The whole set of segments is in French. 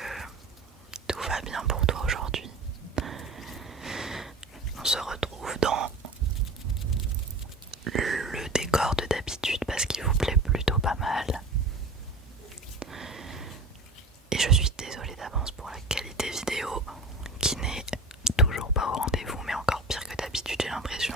que tout va bien pour toi aujourd'hui. On se retrouve dans le décor de d'habitude parce qu'il vous plaît plutôt pas mal. Et je suis désolée d'avance pour la qualité vidéo qui n'est toujours pas au rendez-vous, mais encore pire que d'habitude j'ai l'impression.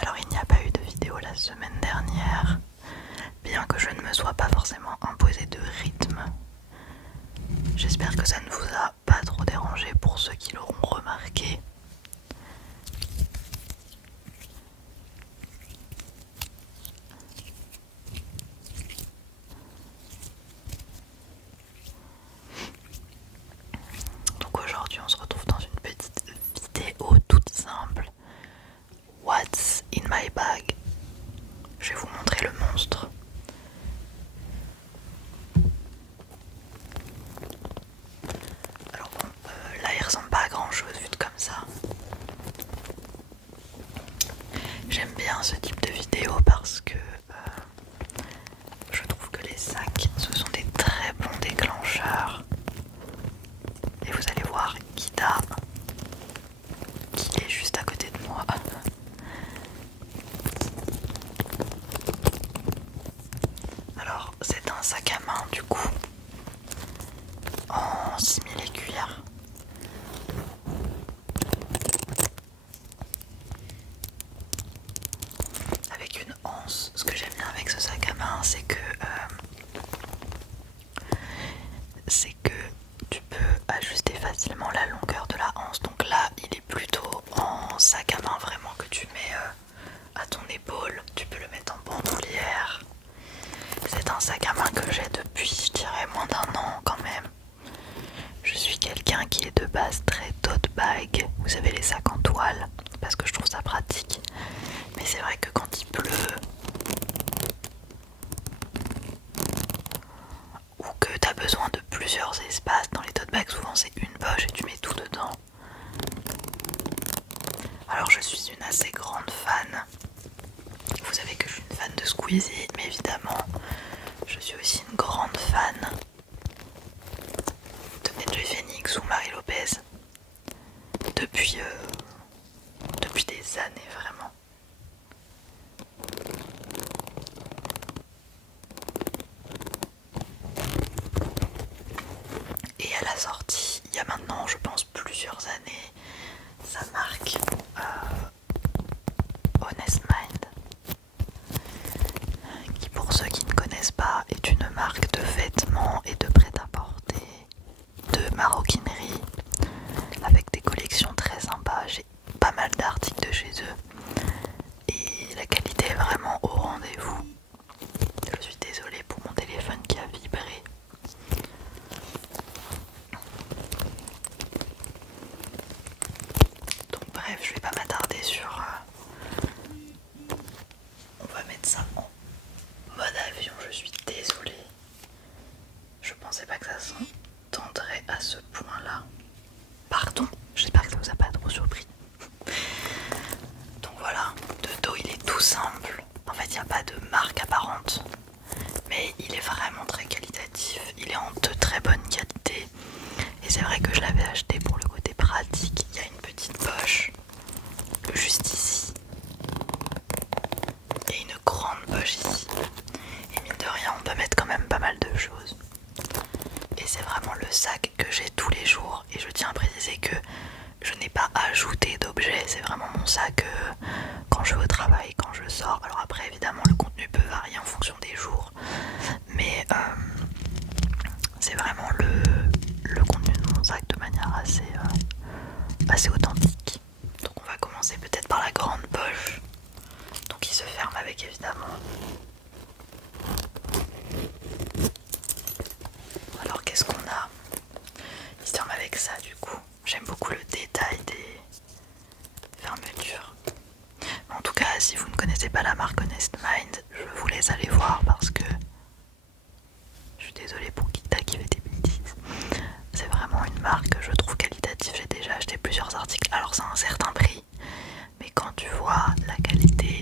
Alors il n'y a pas eu de vidéo la semaine dernière, bien que je ne me sois pas forcément imposé de rythme. J'espère que ça ne vous a pas trop dérangé pour ceux qui l'auront remarqué. Donc aujourd'hui on se retrouve dans une petite vidéo toute simple. What's in my bag? Je vais vous montrer le monstre. Alors bon, là il ressemble pas à grand chose vu de comme ça. J'aime bien ce type de vidéo parce que je trouve que les sacs ce sont des très bons déclencheurs. Et vous allez voir Kida qui est juste à côté de moi. Alors c'est un sac à main du coup en simili-cuir. Avec une anse. Ce que j'aime bien avec ce sac à main c'est que tu peux ajuster facilement la longueur de la anse. Donc là il est plutôt en sac à main vraiment que tu mets à ton épaule. Tu peux le mettre en bandoulière. C'est un sac à main que j'ai depuis je dirais moins d'un an quand même. Je suis quelqu'un qui est de base très tote bag. Vous savez les sacs en toile parce que je trouve ça pratique. Mais c'est vrai que quand il pleut ou que tu as besoin de plusieurs espaces dans les tote bags, souvent c'est une poche et tu mets tout dedans. Alors je suis une assez grande fan. Vous savez que je suis une fan de Squeezie, mais évidemment je suis aussi une grande fan de Enjoy Phoenix ou Marie Lopez depuis des années vraiment. Et à la sortie, il y a maintenant je pense plusieurs années, sa marque Honest Mind, qui pour ceux qui ne connaissent pas est une marque de vêtements et de prêt-à-porter, de maroquinerie, avec des collections très sympas. J'ai pas mal d'articles de chez eux et la qualité est vraiment au rendez-vous. Je suis désolée pour mon téléphone qui a vibré. Donc bref, je vais pas m'attarder sur... On va mettre ça en mode avion, je suis désolée. Je pensais pas que ça s'entendrait à ce point-là. Pardon, j'espère que ça vous a pas trop surpris. Donc voilà, de dos il est tout simple. En fait il n'y a pas de marque apparente. Mais il est vraiment très qualitatif. Il est en de très bonne qualité. Et c'est vrai que je l'avais acheté pour le côté pratique. Il y a une petite poche juste ici. Et une grande poche ici. Et mine de rien on peut mettre quand même pas mal de choses. Et c'est vraiment le sac que j'ai tous les jours. Et je tiens à préciser que je n'ai pas ajouté d'objets. C'est vraiment mon sac quand je vais au travail, quand je sors. Alors après évidemment le contenu peut varier en fonction des jours. Mais c'est vraiment le contenu de mon sac de manière assez authentique. Donc on va commencer peut-être par la grande poche. Donc il se ferme avec évidemment. Alors qu'est-ce qu'on a? Il se ferme avec ça du coup. J'aime beaucoup le détail des fermetures. Mais en tout cas si vous ne connaissez pas la marque Honest Mind, je vous laisse aller voir parce que je suis désolée pour Kita qui fait des bêtises. C'est vraiment une marque que je trouve qualitative. J'ai déjà acheté plusieurs articles. Alors c'est un certain prix, mais quand tu vois la qualité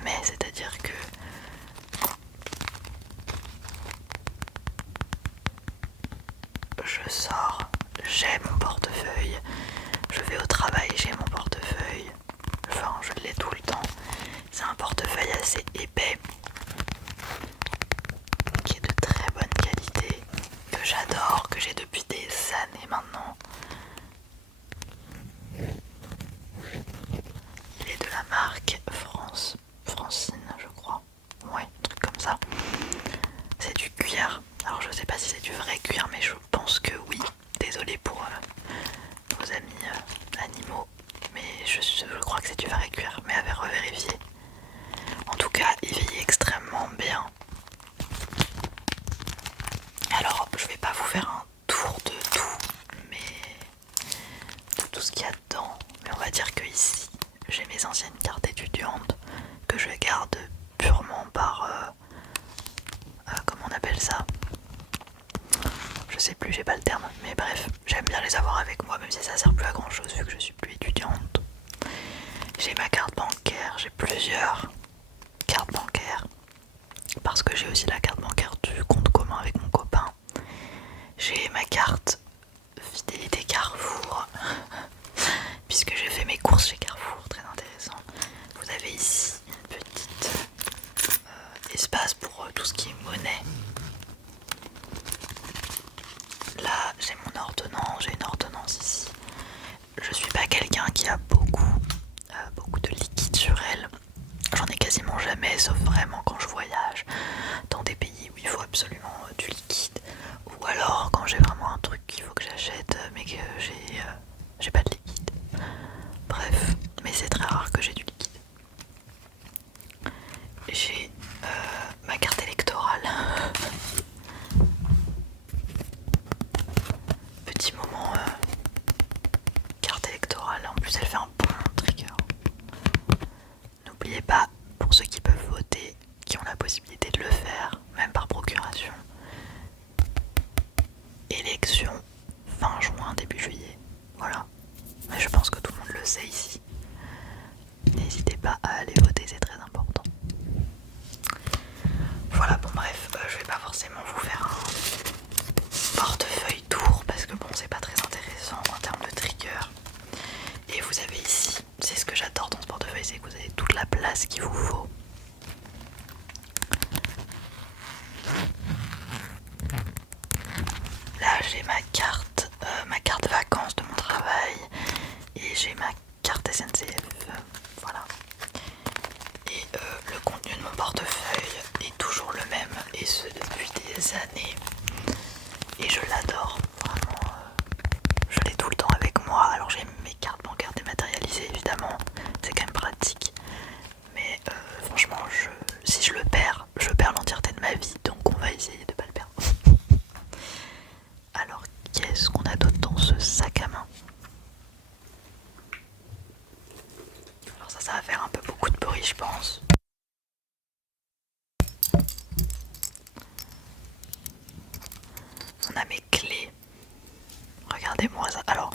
jamais, c'est-à-dire que je sors, j'ai mon portefeuille, je vais au travail, j'ai mon portefeuille, enfin je l'ai tout le temps. C'est un portefeuille assez épais, qui est de très bonne qualité, que j'adore, que j'ai depuis des années maintenant. Il est de la marque Francine, je crois. Ouais, un truc comme ça. C'est du cuir. Alors je sais pas si c'est du vrai cuir, mais je pense que oui. Désolée pour nos amis animaux, mais je crois que c'est du vrai cuir, mais à revérifier. En tout cas, il vieillit extrêmement bien. Alors, je vais pas vous faire un tour de tout, mais de tout ce qu'il y a dedans. Mais on va dire que ici, j'ai mes anciennes cartes étudiantes que je garde purement par comment on appelle ça? Je sais plus, j'ai pas le terme, mais bref, j'aime bien les avoir avec moi, même si ça sert plus à grand chose vu que je suis plus étudiante. J'ai ma carte bancaire, j'ai plusieurs cartes bancaires, parce que j'ai aussi la carte bancaire du compte commun avec mon copain. J'ai ma carte fidélité Carrefour, puisque j'ai fait mes courses chez Carrefour, très intéressant. Vous avez ici une petite espace pour tout ce qui est monnaie. Là, j'ai mon ordonnance, j'ai une ordonnance ici. Je suis pas quelqu'un qui a beaucoup de liquide sur elle. J'en ai quasiment jamais, sauf vraiment quand je voyage dans des pays où il faut absolument du liquide. Ou alors quand j'ai vraiment un truc qu'il faut que j'achète mais que j'ai pas de liquide. Bref, mais c'est très rare que j'ai du liquide. J'ai ma carte électorale. Petit moment carte électorale, en plus elle fait un bon trigger. N'oubliez pas, pour ceux qui peuvent voter, qui ont la possibilité de le faire, même par procuration, élection fin juin, début juillet. Voilà. Mais je pense que tout le monde le sait ici. N'hésitez pas à aller voter, c'est très important. Voilà, bon bref, je vais pas forcément vous faire un portefeuille tour parce que bon, c'est pas très intéressant en termes de trigger. Et vous avez ici, c'est ce que j'adore dans ce portefeuille, c'est que vous avez toute la place qu'il vous faut. Là j'ai ma carte vacances de mon travail et j'ai ma carte SNCF, voilà. Et le contenu de mon portefeuille est toujours le même, et ce depuis des années. Et je l'adore, vraiment, je l'ai tout le temps avec moi. Alors j'ai mes cartes bancaires dématérialisées évidemment, c'est quand même pratique. Mais franchement, si je le perds, je perds l'entièreté de ma vie, donc on va essayer de pas le perdre. Alors qu'est-ce qu'on a d'autre dans ce sac à main? Alors ça va faire un peu beaucoup de bruit je pense. On a mes clés. Regardez-moi ça. Alors,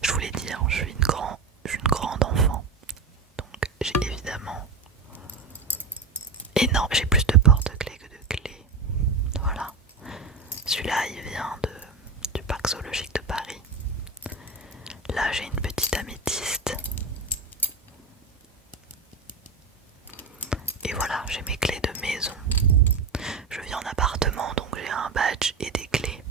je vous l'ai dit, hein, je suis une grande enfant. Donc j'ai évidemment énorme. J'ai plus de porte-clés que de clés. Voilà. Celui-là, il vient du parc zoologique de Paris. Là, j'ai une petite améthyste. Et voilà, j'ai mes clés de maison. Je vis en appartement, donc j'ai un badge et des clés.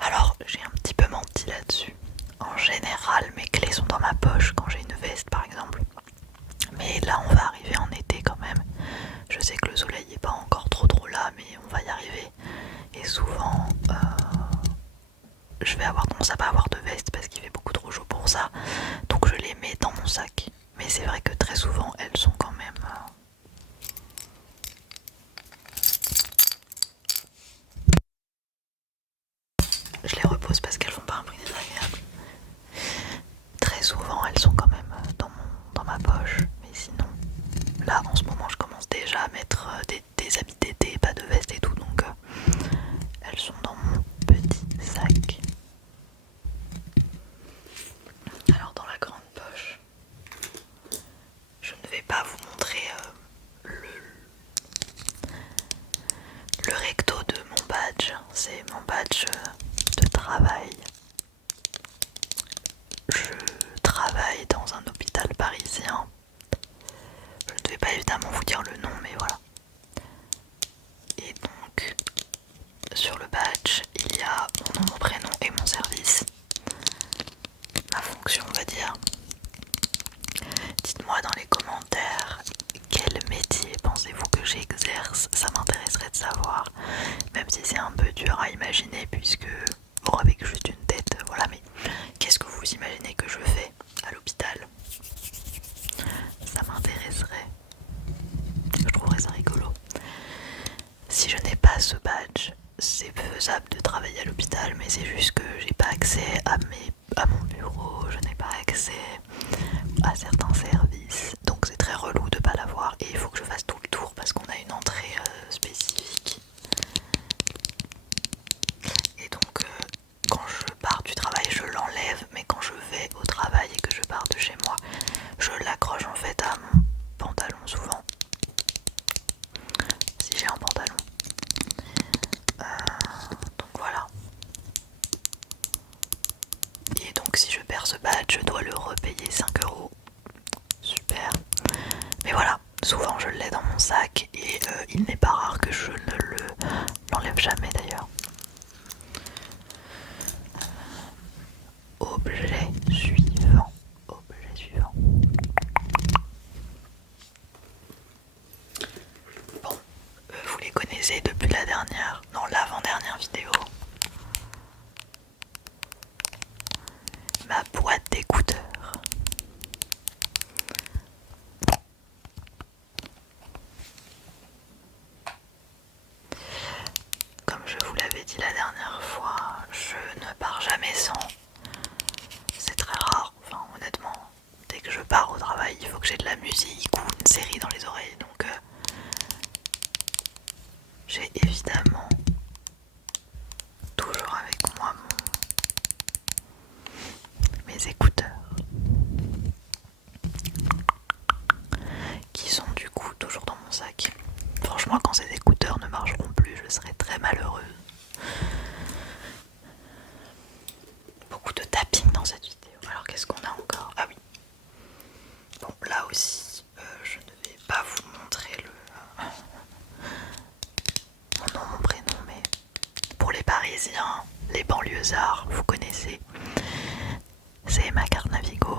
Alors, j'ai un petit peu menti là-dessus. En général, mes clés sont dans ma poche quand j'ai une veste par exemple. Mais là, on va arriver en été quand même. Je sais que le soleil n'est pas encore trop là, mais on va y arriver. Et souvent, je vais avoir tendance à pas avoir de veste parce qu'il fait beaucoup trop chaud pour ça. Donc je les mets dans mon sac. Mais c'est vrai que très souvent, elles sont quand même... Je les repose parce qu'elles font pas un bruit désagréable. Très souvent, elles sont quand même dans ma poche. Mais sinon, là en ce moment, je commence déjà à mettre des habits d'été, pas de veste et tout. Donc elles sont dans mon petit sac. Alors dans la grande poche, je ne vais pas vous montrer dites-moi dans les commentaires quel métier pensez-vous que j'exerce, ça m'intéresserait de savoir, même si c'est un peu dur à imaginer puisque, bon avec juste une tête, voilà, mais qu'est-ce que vous imaginez que je fais à l'hôpital? Ça m'intéresserait, je trouverais ça rigolo. Si je n'ai pas ce badge, c'est faisable de travailler à l'hôpital, mais c'est juste que j'ai pas accès à mon bureau, je n'ai pas accès à certains services, donc c'est très relou de pas l'avoir et il faut que je fasse tout le tour parce qu'on a une entrée spécifique. Et donc quand je pars du travail je l'enlève, mais quand je vais au travail et que je pars de chez moi, je l'accroche en fait à mon pantalon souvent, si j'ai un pantalon. Donc voilà. Et donc si je perds ce badge, je dois le repayer 5 €. Super. Mais voilà, souvent je l'ai dans mon sac et il n'est pas rare que je ne l'enlève jamais d'ailleurs. Objet suivant. Objet suivant. Bon, vous les connaissez depuis la dernière, non, l'avant-dernière vidéo. Ma boîte d'écouteurs. Comme je vous l'avais dit la dernière fois, je ne pars jamais sans. C'est très rare, enfin honnêtement, dès que je pars au travail, il faut que j'ai de la musique ou une série dans les oreilles, donc j'ai évidemment toujours avec moi mes écouteurs, qui sont du coup toujours dans mon sac. Franchement, quand ces écouteurs ne marcheront plus, je serai très malheureuse. Beaucoup de tapping dans cette vidéo. Alors qu'est-ce qu'on a encore? Ah oui. Bon, là aussi, je ne vais pas vous montrer mon nom, mon prénom, mais pour les Parisiens, les banlieusards, vous connaissez, c'est ma carte Navigo.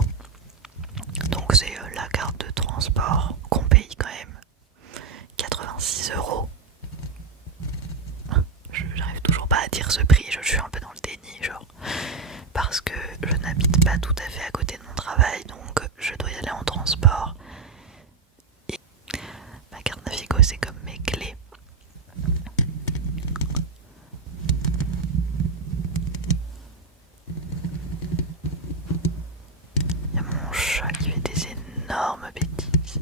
Donc c'est la carte de transport qu'on paye quand même 86 €. J'arrive toujours pas à dire ce prix, je suis un peu dans le déni, genre, parce que je n'habite pas tout à fait à côté de mon travail, donc je dois y aller en transport. Et ma carte Navigo, c'est comme mes clés. Il y a mon chat qui fait des énormes bêtises.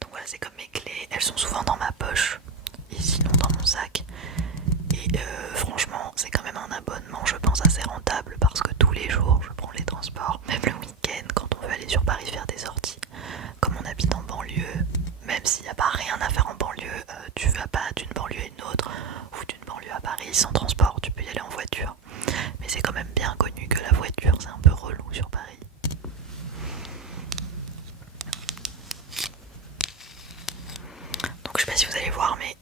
Donc voilà, c'est comme mes clés, elles sont souvent dans ma poche et sinon dans mon sac. Et franchement, c'est quand même un abonnement, je pense, assez rentable parce que tous les jours, je prends les transports, même le week-end, quand on veut aller sur Paris faire des sorties. Comme on habite en banlieue, même s'il n'y a pas rien à faire en banlieue, tu vas pas d'une banlieue à une autre ou d'une banlieue à Paris sans transport, tu peux y aller en voiture. Mais c'est quand même bien connu que la voiture, c'est un peu relou sur Paris. Donc je sais pas si vous allez voir, mais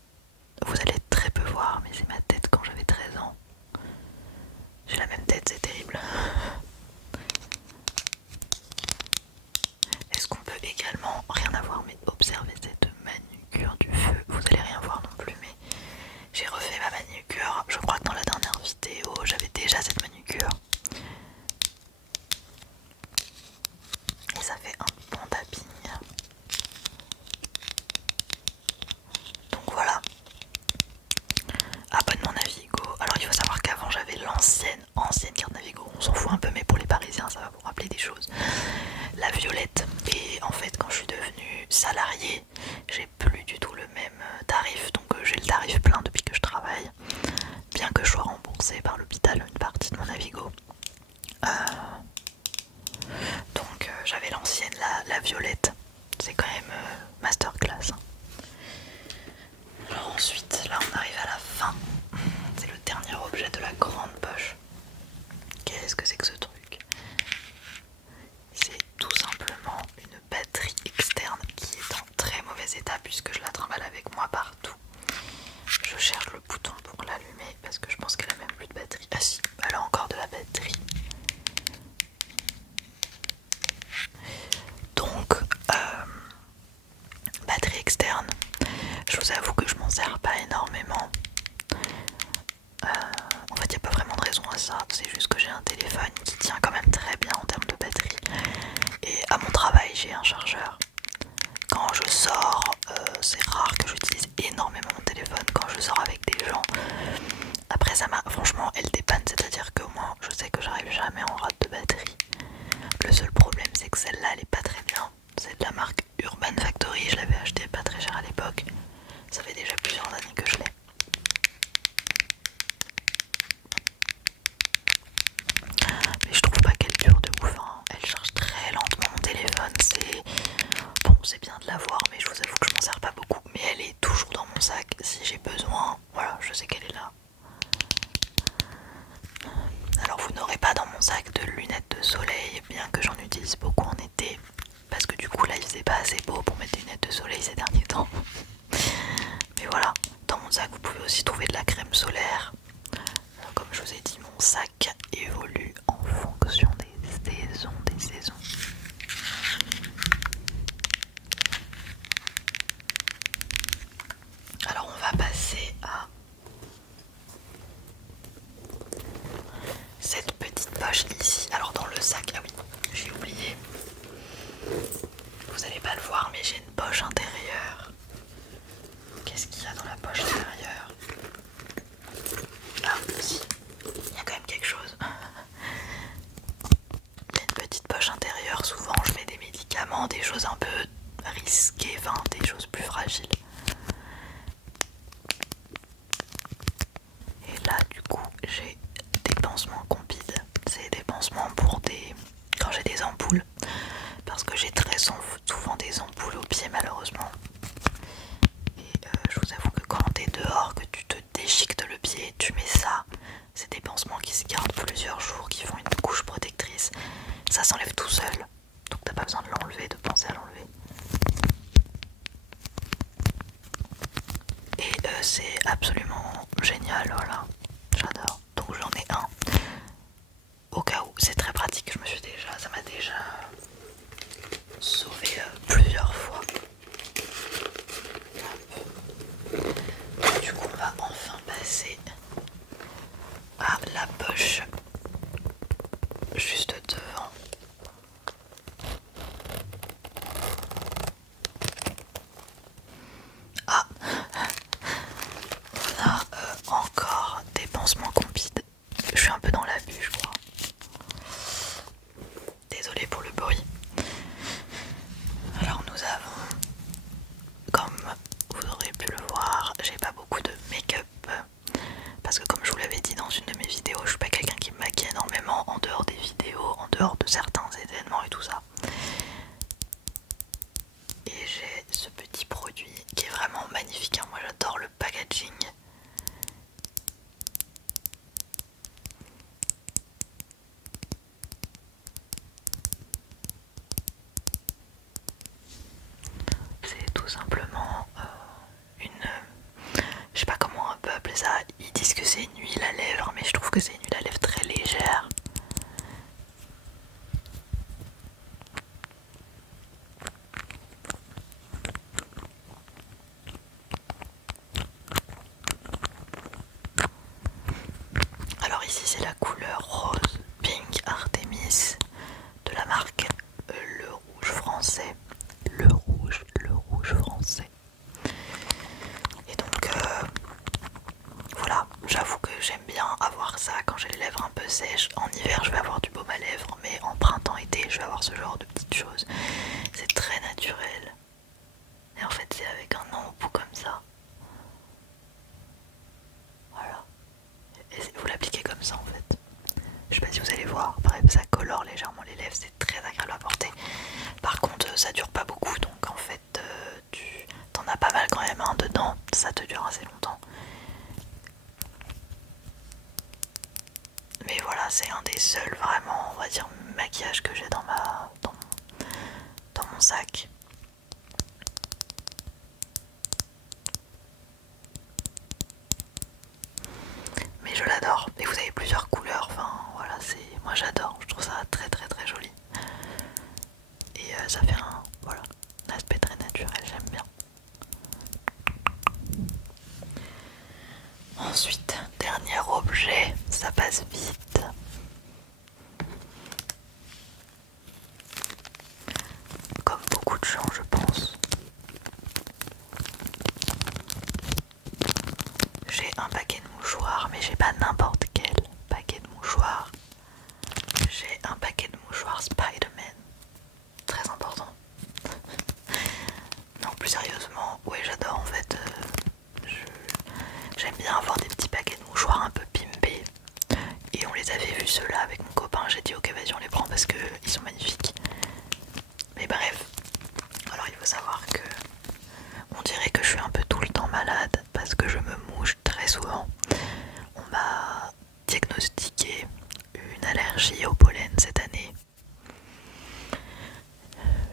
vous allez très peu voir, mais c'est ma tête quand j'avais 13 ans. J'ai la même tête, c'est terrible. Est-ce qu'on peut également, rien à voir, mais observer cette manucure du feu? Vous allez rien voir non plus, mais j'ai refait ma manucure. Je crois que dans la dernière vidéo, j'avais déjà cette manucure. Et ça fait un bon tapping. Donc voilà. Abonnement Navigo. Alors il faut savoir qu'avant j'avais ancienne carte Navigo. On s'en fout un peu, mais pour les Parisiens, ça va vous rappeler des choses. La violette. Et en fait, quand je suis devenue salariée, j'ai plus du tout le même tarif. Donc j'ai le tarif plein depuis que je travaille. Bien que je sois remboursée par l'hôpital une partie de mon Navigo. Donc j'avais l'ancienne, la violette. C'est quand même masterclass. Alors ensuite, là on arrive à la fin. C'est le dernier objet de la grande poche. Qu'est-ce que c'est que ce truc? C'est tout simplement une batterie externe qui est en très mauvais état puisque je la trimballe avec moi partout. Je cherche le bouton pour l'allumer parce que je pense qu'elle a même plus de batterie. Ah si, elle a encore de la batterie. à mon travail j'ai un chargeur. Quand je sors, c'est rare que j'utilise énormément mon téléphone quand je sors avec des gens. Après ça m'a, franchement elle dépanne, c'est-à-dire que moi je sais que j'arrive jamais en rate de batterie. Le seul problème c'est que celle-là elle est pas très bien. C'est de la marque Urban Factory, je l'avais acheté pas très cher à l'époque. Ça fait déjà plusieurs années que je l'ai. Mais je trouve pas qu'elle dure de ouf, hein. Elle charge très lentement mon téléphone, c'est... Bon, c'est bien de l'avoir, mais je vous avoue que je m'en sers pas beaucoup. Mais elle est toujours dans mon sac, si j'ai besoin, voilà, je sais qu'elle est là. Alors vous n'aurez pas dans mon sac de lunettes de soleil, bien que j'en utilise beaucoup en été. Parce que du coup là il faisait pas assez beau pour mettre des lunettes de soleil ces derniers temps. Mais voilà, dans mon sac vous pouvez aussi trouver de la crème solaire. Comme je vous ai dit, mon sac évolue en fonction des saisons, Alors on va passer à cette petite poche ici. Alors dans le sac, ah oui, j'ai oublié. Vous allez pas le voir, mais j'ai une poche intérieure. Qu'est-ce qu'il y a dans la poche intérieure? Ah si, il y a quand même quelque chose. Il y a une petite poche intérieure, souvent je mets des médicaments, des choses un peu risquées, enfin des choses plus fragiles. Et là du coup j'ai des pansements Compied. C'est des pansements pour des... quand j'ai des ampoules. Parce que j'ai très souvent des ampoules au pied malheureusement. Et je vous avoue que quand t'es dehors, que tu te déchiquetes le pied, tu mets ça. C'est des pansements qui se gardent plusieurs jours, qui font une couche protectrice. Ça s'enlève tout seul. Donc t'as pas besoin de l'enlever, de penser à l'enlever. Et c'est absolument génial, voilà. J'adore. Donc j'en ai un. Au cas où, c'est très pratique. Ça m'a déjà sauvé plusieurs fois. Du coup, on va enfin passer à la poche juste devant. Ah, on a encore des pansements Compied. Je suis un peu dans l'abus, je crois. Désolée pour le bruit. Alors nous avons, comme vous aurez pu le voir, j'ai pas beaucoup de make-up. Parce que comme je vous l'avais dit dans une de mes vidéos, je suis pas quelqu'un qui me maquille énormément en dehors des vidéos, en dehors de certains événements et tout ça. Et j'ai ce petit produit qui est vraiment magnifique, hein. Moi j'adore le packaging. C'est tout simplement je sais pas comment on peut appeler ça. Ils disent que c'est une huile à lèvres, mais je trouve que c'est une huile à lèvres très légère. Alors ici c'est la couleur rose Pink Artemis de la marque Le Rouge Français. Le rouge français. Et donc voilà, j'avoue que j'aime bien avoir ça quand j'ai les lèvres un peu sèches. En hiver je vais avoir du baume à lèvres, mais en printemps-été je vais avoir ce genre de petites choses. C'est très naturel. Et en fait c'est avec un embout comme ça. Voilà. Et vous l'appliquez comme ça en fait. Je sais pas si vous allez voir, bref ça colore légèrement les lèvres, c'est très agréable à porter. Par contre ça dure pas beaucoup, donc en fait tu t'en as pas mal quand même dedans, ça te dure assez longtemps. Mais voilà, c'est un des seuls vraiment, on va dire, maquillage que j'ai dans mon sac. Mais je l'adore. Et vous avez plusieurs couleurs, enfin voilà, moi j'adore, je trouve ça très très très joli. Et ça fait un aspect très naturel, j'aime bien. Ensuite, dernier objet, ça passe vite. pas n'importe quel paquet de mouchoirs. J'ai un paquet de mouchoirs Spider-Man. Très important. Non, plus sérieusement, ouais, j'adore en fait. J'aime bien avoir des petits paquets de mouchoirs un peu pimpés. Et on les avait vus ceux-là avec mon copain. J'ai dit ok, vas-y, on les prend parce qu'ils sont magnifiques. Mais bref, alors il faut savoir que on dirait que je suis un peu tout le temps malade parce que je me mouche très souvent. On m'a diagnostiqué une allergie au pollen cette année.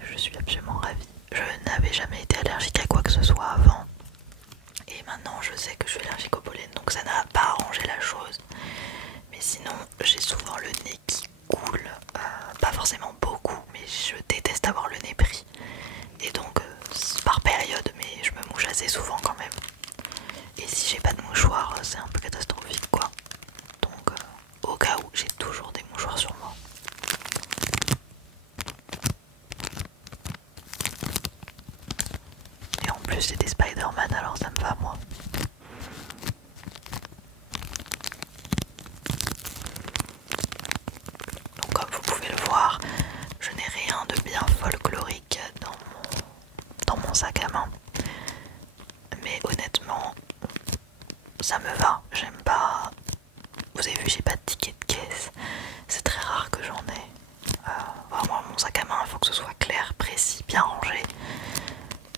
Je suis absolument ravie. Je n'avais jamais été allergique à quoi que ce soit avant. Et maintenant je sais que je suis allergique au pollen, donc ça n'a pas arrangé la chose. Mais sinon j'ai souvent le nez qui coule, pas forcément beaucoup, mais je déteste avoir le nez pris. Et donc par période, mais je me mouche assez souvent quand même. Et si j'ai pas de mouchoir, c'est un peu catastrophique quoi. Donc au cas où, j'ai toujours des mouchoirs sur moi. Et en plus c'est des Spider-Man, alors ça me va moi. Donc comme vous pouvez le voir, je n'ai rien de bien folklorique dans mon sac à main. Mais honnêtement, ça me va. J'aime pas... Vous avez vu, j'ai pas de ticket de caisse. C'est très rare que j'en ai. Vraiment, mon sac à main, il faut que ce soit clair, précis, bien rangé.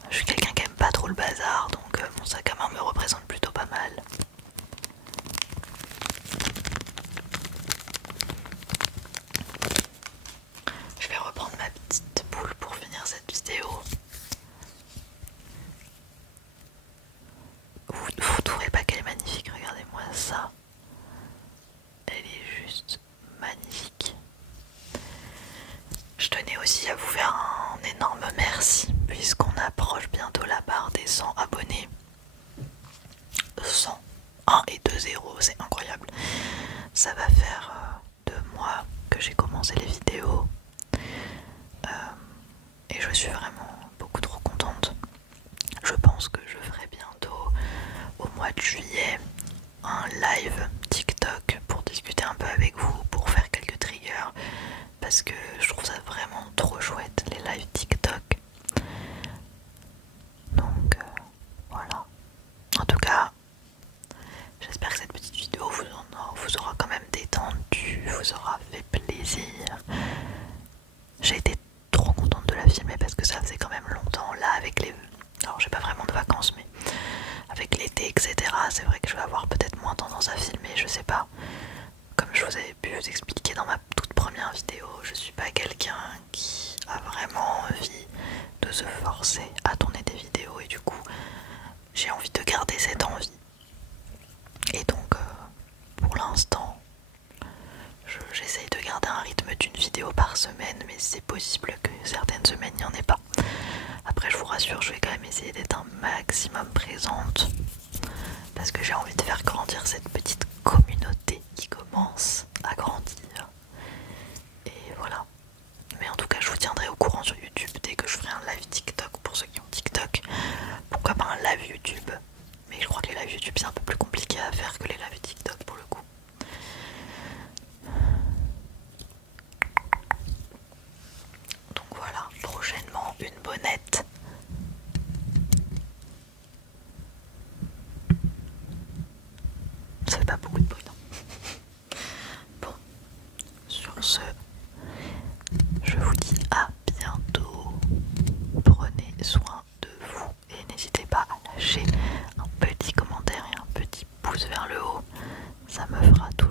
Je suis quelqu'un qui aime pas trop le bazar, donc mon sac à main me représente plutôt pas mal. Je vais reprendre ma petite boule pour finir cette vidéo. Vous trouvez pas qu'elle est magnifique? Regardez-moi ça. Elle est juste magnifique. Je tenais aussi à vous faire un énorme merci puisqu'on approche bientôt la barre des 100 abonnés. 100, 1 et 2 zéros, c'est incroyable. Ça va faire 2 mois que j'ai commencé les vidéos et je suis vraiment beaucoup trop contente. Je pense que je ferai bientôt au mois de juillet un live TikTok pour discuter un peu avec vous, pour faire quelques triggers parce que je trouve ça vraiment trop chouette les lives TikTok. Donc voilà. En tout cas, j'espère que cette petite vidéo vous aura quand même détendu, vous aura fait plaisir. J'ai été trop contente de la filmer parce que ça faisait quand même longtemps là avec les... Alors j'ai pas vraiment de vacances mais avec l'été etc. C'est vrai que je vais avoir peut-être moins tendance à filmer, je sais pas. Comme je vous avais pu vous expliquer dans ma toute première vidéo, je suis pas quelqu'un qui a vraiment envie de se forcer à tourner des vidéos et du coup j'ai envie de garder cette envie. Et donc pour l'instant j'essaye de garder un rythme d'une vidéo par semaine, mais c'est possible que certaines semaines il n'y en ait pas. Après je vous rassure, je vais quand même essayer d'être un maximum présente parce que j'ai envie de faire grandir cette petite communauté qui commence à grandir. Et voilà. Mais en tout cas je vous tiendrai au courant sur YouTube dès que je ferai un live TikTok pour ceux qui ont TikTok. Pourquoi pas un live YouTube? Mais je crois que les lives YouTube c'est un peu plus compliqué à faire que les lives TikTok pour le coup. Donc voilà, prochainement une bonnette. Ça fait pas beaucoup de bruit, non? Bon, sur ce, je vous dis à bientôt. Prenez soin de vous et n'hésitez pas à lâcher un petit commentaire et un petit pouce vers le haut. Ça me fera tout